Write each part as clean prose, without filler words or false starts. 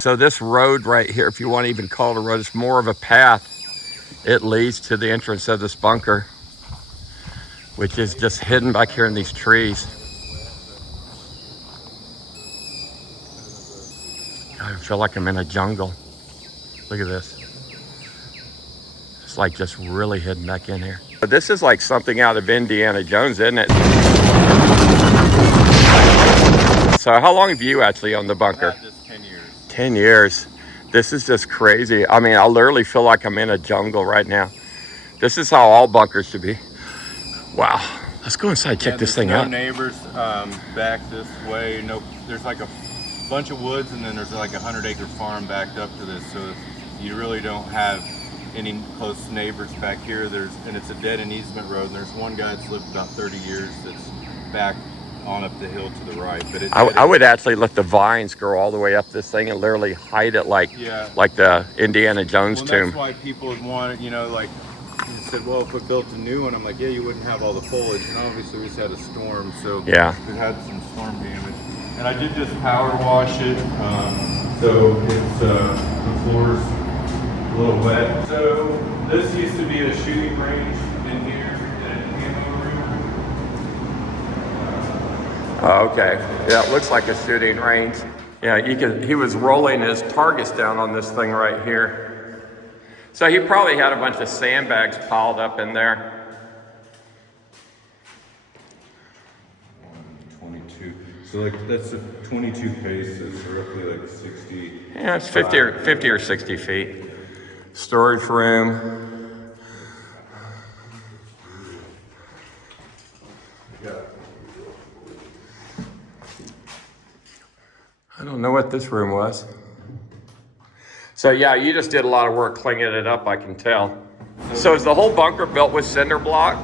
So this road right here, if you want to even call it a road, it's more of a path. It leads to the entrance of this bunker, which is just hidden back here in these trees. I feel like I'm in a jungle. Look at this. It's like just really hidden back in here. But this is like something out of Indiana Jones, isn't it? So how long have you actually owned the bunker? I've had this 10 years. 10 years. This is just crazy. I mean, I literally feel like I'm in a jungle right now. This is how all bunkers should be. Wow. Let's go inside, check this thing out. No neighbors back this way. No, there's like a bunch of woods, and then there's like a 100-acre farm backed up to this. So you really don't have any close neighbors back here. And it's a dead and easement road. And there's one guy that's lived about 30 years that's back on up the hill to the right. But I would actually let the vines grow all the way up this thing and literally hide it like the Indiana Jones tomb. That's why people would want it, you know, like you said, well, if we built a new one, I'm like, yeah, you wouldn't have all the foliage. And obviously we just had a storm, so yeah, it had some storm damage. And I did just power wash it, so it's the floor's a little wet. So this used to be a shooting range in here and an ammo room. Oh, okay. Yeah, it looks like a shooting range. Yeah, he was rolling his targets down on this thing right here. So he probably had a bunch of sandbags piled up in there. 22. So like that's a 22 paces, so roughly like 60. Yeah, it's 50 or 60 feet. Storage room. Yeah. I don't know what this room was. So yeah, you just did a lot of work cleaning it up, I can tell. So is the whole bunker built with cinder block?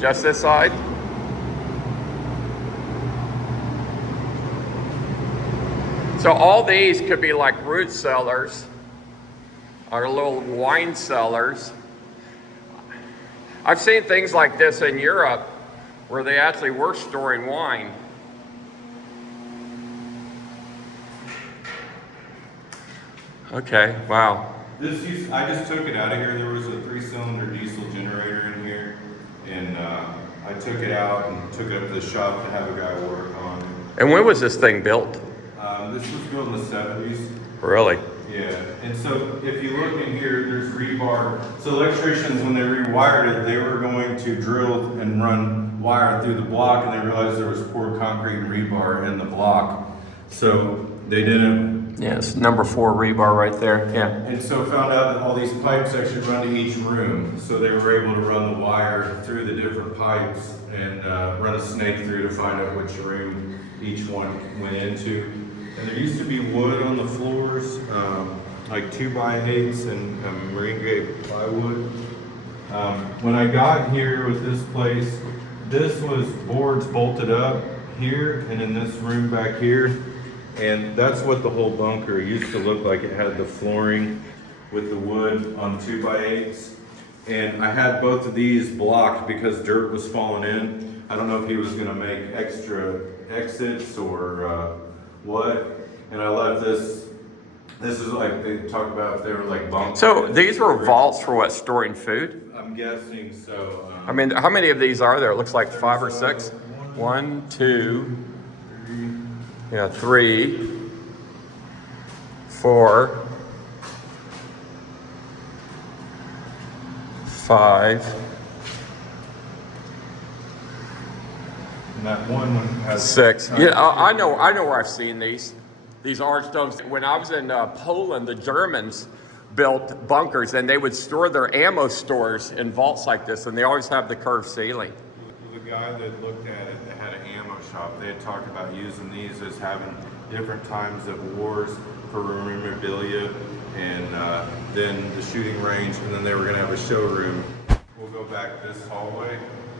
Just this side? So all these could be like root cellars or little wine cellars. I've seen things like this in Europe where they actually were storing wine. Okay, wow. I just took it out of here. There was a 3-cylinder diesel generator in here, and I took it out and took it up to the shop to have a guy work on it. And when was this thing built? This was built in the 70s. Really? Yeah, and so if you look in here, there's rebar. So electricians, when they rewired it, they were going to drill and run wire through the block, and they realized there was poured concrete and rebar in the block. So they didn't. Yeah, it's number 4 rebar right there, yeah. And so found out that all these pipes actually run to each room. So they were able to run the wire through the different pipes and run a snake through to find out which room each one went into. And there used to be wood on the floors, like 2x8s and marine grade plywood. When I got here with this place, this was boards bolted up here and in this room back here. And that's what the whole bunker used to look like. It had the flooring with the wood on 2x8s. And I had both of these blocked because dirt was falling in. I don't know if he was gonna make extra exits or what. And I left this. This is like, they talk about if they were like bunkers. So these were vaults for what, storing food? I'm guessing so. I mean, how many of these are there? It looks like 5 or 6. 1, 2, 3, 4, 5. And that one has 6. Yeah, I know where I've seen these arch domes. When I was in Poland, the Germans built bunkers and they would store their ammo stores in vaults like this, and they always have the curved ceiling. The guy that looked at it, that had an ammo shop, they had talked about using these as having different times of wars for memorabilia, and then the shooting range, and then they were going to have a showroom. We'll go back this hallway.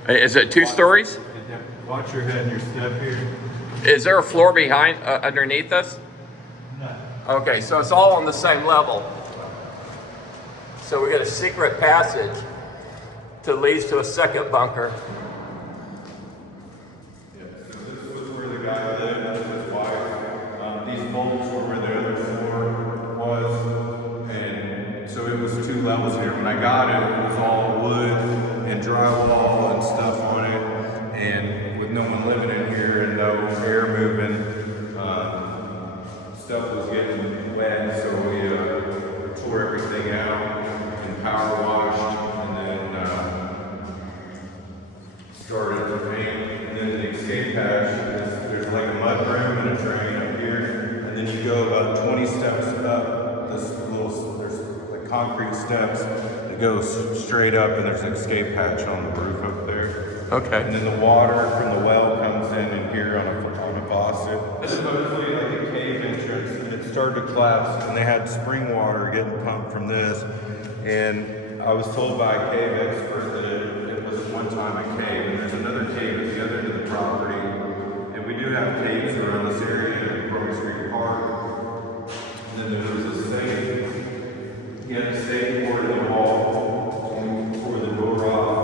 Is it 2 stories? Watch your head and your step here. Is there a floor behind, underneath us? No. Okay, so it's all on the same level. So we got a secret passage that leads to a second bunker. Yeah, so this was where the guy lived with his wife. These bolts were where it was all wood and drywall and stuff on it. And with no one living in here and no air moving, stuff was getting wet, so we tore everything out and power washed, and then started to paint. And then the escape hatch, there's like a mud room and a drain up here, and then you go about 20 steps up this little, there's like concrete steps that go straight up, and there's an escape hatch on the roof up there. Okay. And then the water from the well comes in here on a faucet. This is supposedly like a cave entrance, and it started to collapse, and they had spring water getting pumped from this. And I was told by a cave expert that it was one time a cave, and there's another cave at the other end of the property. And we do have caves around this area in Grove Street Park. And then there was a safe. He had a safe poured in the wall for the door off.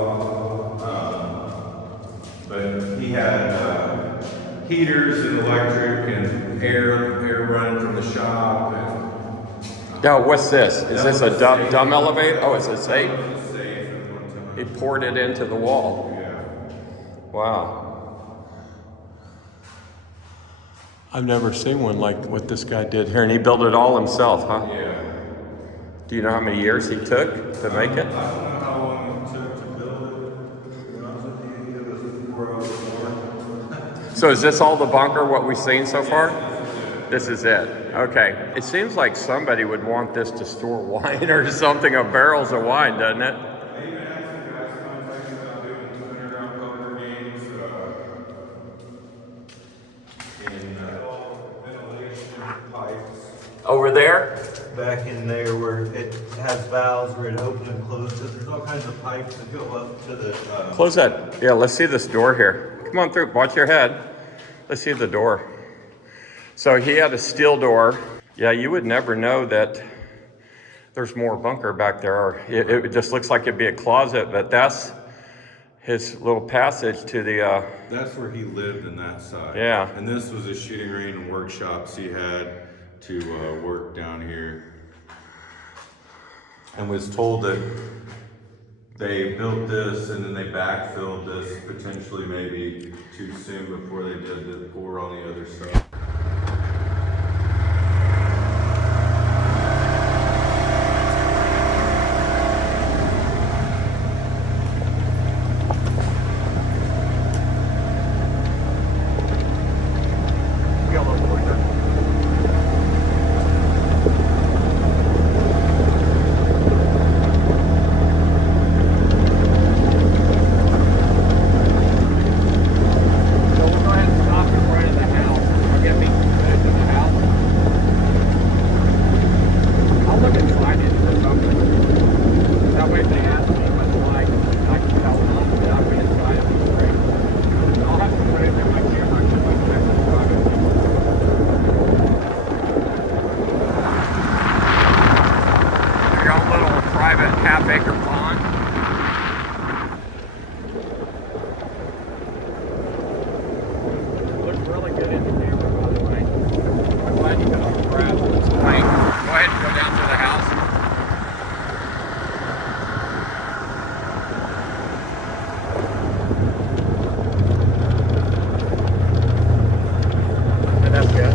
But he had heaters and electric and air running from the shop. And, Now, what's this? Is this a dumb elevator? Oh, it's a safe? It was safe at one time. He poured it into the wall. Yeah. Wow. I've never seen one like what this guy did here, and he built it all himself, huh? Yeah. Do you know how many years he took to make it? I don't know how long it took to build it. To be honest with you, it was before I was born. So is this all the bunker, what we've seen so far? This is it. Okay. It seems like somebody would want this to store wine or something, of barrels of wine, doesn't it? I even had some guys contacting about doing underground poker games, and ventilation pipes. Over there? Back in there where it has valves where it opens and closes. There's all kinds of pipes that go up to the. Close that. Yeah, let's see this door here. Come on through. Watch your head. Let's see the door. So he had a steel door. Yeah, you would never know that there's more bunker back there. It just looks like it'd be a closet, but that's his little passage to the. That's where he lived in that side. Yeah. And this was his shooting range and workshops he had to work down here. And was told that they built this and then they backfilled this potentially maybe too soon before they did the pour on the other stuff. half-acre pond. Looks really good in the camera, by the way. I'm glad you got all the grass on this point. Go ahead and go down to the house. And that's good.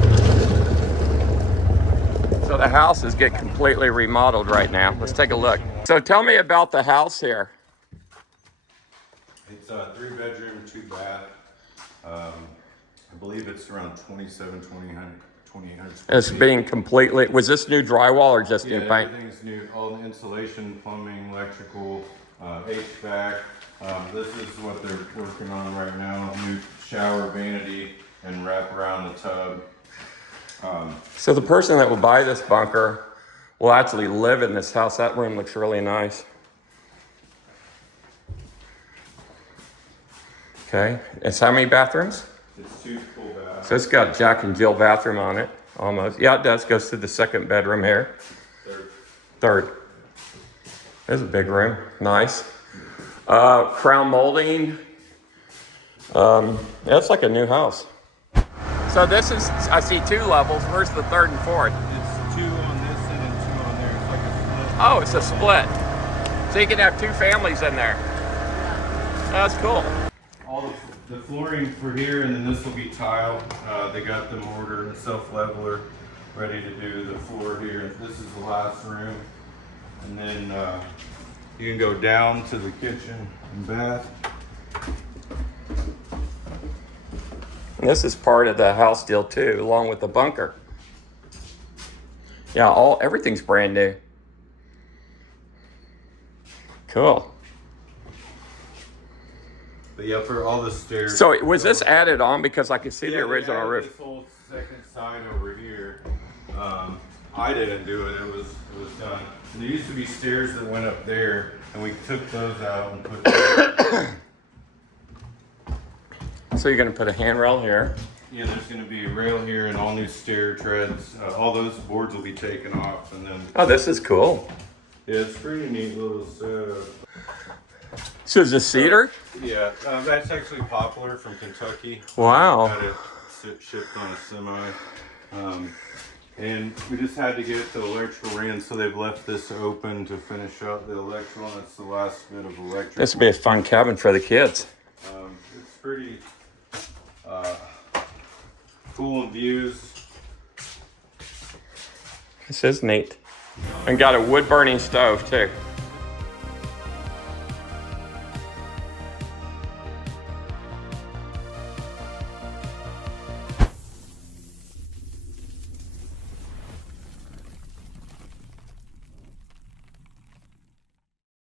So the house is getting completely remodeled right now. Let's take a look. So tell me about the house here. It's a 3-bedroom, 2-bath. I believe it's around 2,800 square It's feet. being completely, was this new drywall or just Yeah, new paint? everything's new. All the insulation, plumbing, electrical, HVAC. This is what they're working on right now. New shower, vanity, and wrap around the tub. So the person that will buy this bunker will actually live in this house. That room looks really nice. Okay, it's how many bathrooms? It's 2 full baths. So it's got Jack and Jill bathroom on it, almost. Yeah, it does. Goes to the 2nd bedroom here. Third. There's a big room. Nice. Crown molding. That's like a new house. So this is, I see 2 levels. Where's the 3rd and 4th? It's 2 on this end and 2 on there. It's like a split. Oh, it's a split. So you can have 2 families in there. That's cool. All the flooring for here, and then this will be tile. They got the mortar and self-leveler ready to do the floor here. This is the last room. And then you can go down to the kitchen and bath. And this is part of the house deal too, along with the bunker. Yeah, everything's brand new. Cool. But yeah, for all the stairs. So was this added on because I could see the original they added roof? This whole second side over here. I didn't do it. It was done. And there used to be stairs that went up there, and we took those out and put. So you're gonna put a handrail here. Yeah, there's going to be a rail here and all new stair treads. All those boards will be taken off, and then. Oh, this is cool. Yeah, it's pretty neat little setup. So is this cedar? Yeah, that's actually poplar from Kentucky. Wow. Got it shipped on a semi. And we just had to get the electrical ran, so they've left this open to finish up the electrical, and that's the last bit of electrical. This would be a fun cabin for the kids. It's pretty cool and views. This is neat. And got a wood burning stove too.